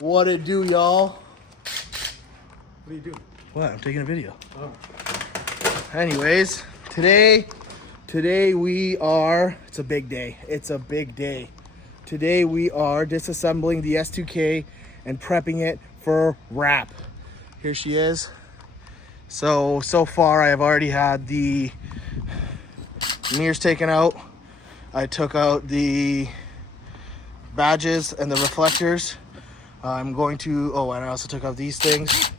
What it do, y'all? What are you doing? What? I'm taking a video. Oh. Anyways, today we are, it's a big day. It's a big day. Today we are disassembling the S2K and prepping it for wrap. Here she is. So far I have already had the mirrors taken out. I took out the badges and the reflectors. I'm going to, and I also took out these things.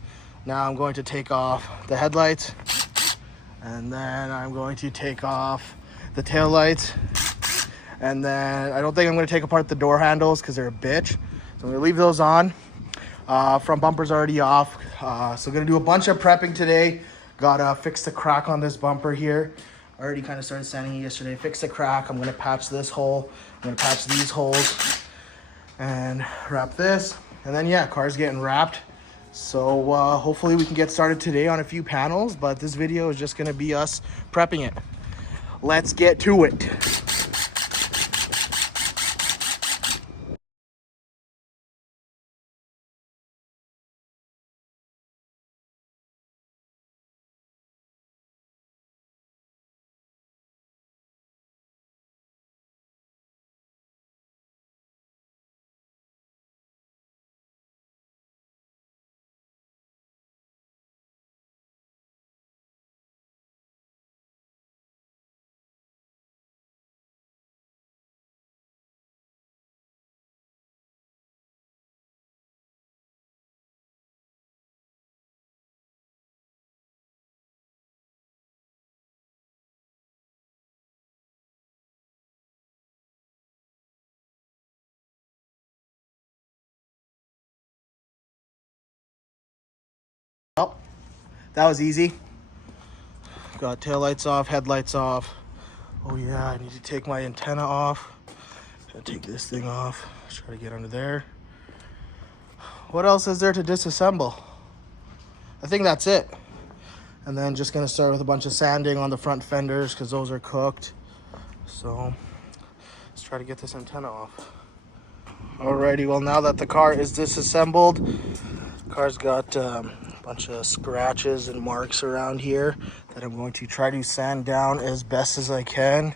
Now I'm going to take off the headlights, and then I'm going to take off the tail lights, and then I don't think I'm going to take apart the door handles because they're a bitch. So I'm going to leave those on. Front bumper's already off. So going to do a bunch of prepping today. Gotta fix the crack on this bumper here. Already kind of started sanding it yesterday. Fix the crack. I'm going to patch this hole. I'm going to patch these holes and wrap this. And then yeah, car's getting wrapped. So hopefully we can get started today on a few panels, but this video is just gonna be us prepping it. Let's get to it. Well, that was easy. Got tail lights off, headlights off. Oh yeah, I need to take my antenna off. Gotta take this thing off. Try to get under there. What else is there to disassemble? I think that's it. And then just gonna start with a bunch of sanding on the front fenders because those are cooked. So let's try to get this antenna off. Alrighty, well now that the car is disassembled, car's got a bunch of scratches and marks around here that I'm going to try to sand down as best as I can.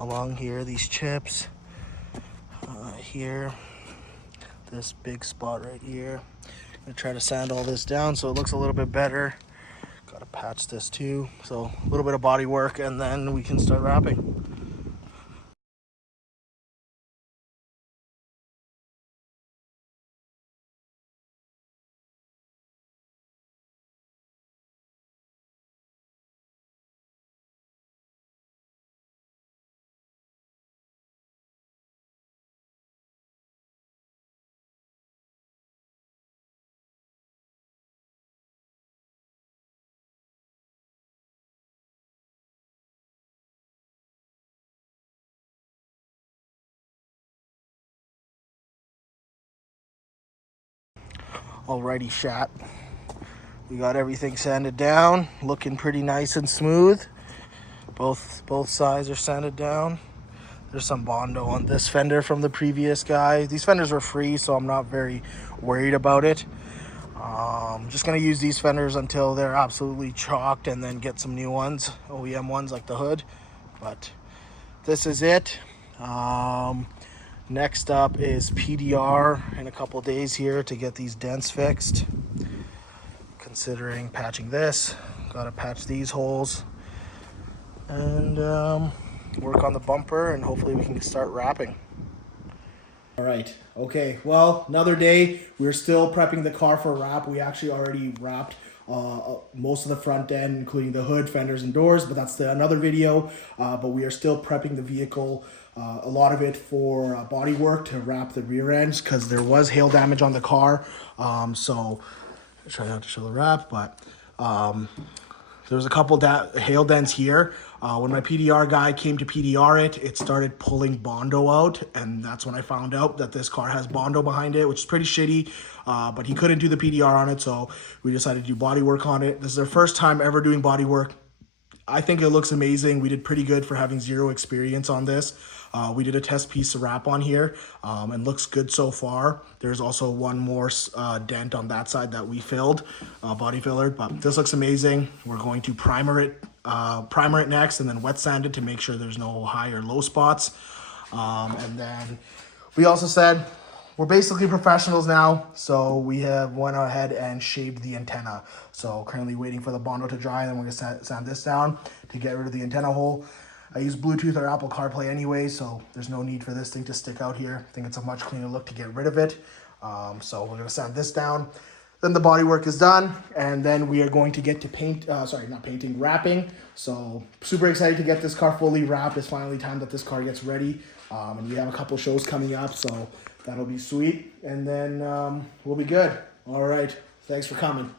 Along here, these chips, here, this big spot right here. I'm gonna try to sand all this down so it looks a little bit better. Gotta patch this too, so a little bit of body work and then we can start wrapping. Alrighty, chat. We got everything sanded down, looking pretty nice and smooth. Both sides are sanded down. There's some Bondo on this fender from the previous guy. These fenders were free, so I'm not very worried about it. Just gonna use these fenders until they're absolutely chalked and then get some new ones, OEM ones like the hood. But this is it. Next up is PDR in a couple days here to get these dents fixed. Considering patching this, gotta patch these holes and work on the bumper, and hopefully we can start wrapping. All right, okay, well, another day. We're still prepping the car for wrap. We actually already wrapped most of the front end, including the hood, fenders, and doors, but that's another video. But we are still prepping the vehicle, a lot of it for body work to wrap the rear ends because there was hail damage on the car. So I try not to show the wrap, but there was a couple hail dents here. When my PDR guy came to PDR it, it started pulling Bondo out, and that's when I found out that this car has Bondo behind it, which is pretty shitty, but he couldn't do the PDR on it, so we decided to do body work on it. This is our first time ever doing body work. I think it looks amazing. We did pretty good for having zero experience on this. We did a test piece of wrap on here, and looks good so far. There's also one more dent on that side that we filled, body filler, but this looks amazing. We're going to primer it next, and then wet sand it to make sure there's no high or low spots. And then we also said we're basically professionals now, so we have went ahead and shaved the antenna. So currently waiting for the Bondo to dry, and then we're gonna sand this down to get rid of the antenna hole. I use Bluetooth or Apple CarPlay anyway, so there's no need for this thing to stick out here. I think it's a much cleaner look to get rid of it. So we're gonna sand this down. Then the body work is done, and then we are going to get to wrapping. So super excited to get this car fully wrapped. It's finally time that this car gets ready. And we have a couple shows coming up, so that'll be sweet. And then we'll be good. All right, thanks for coming.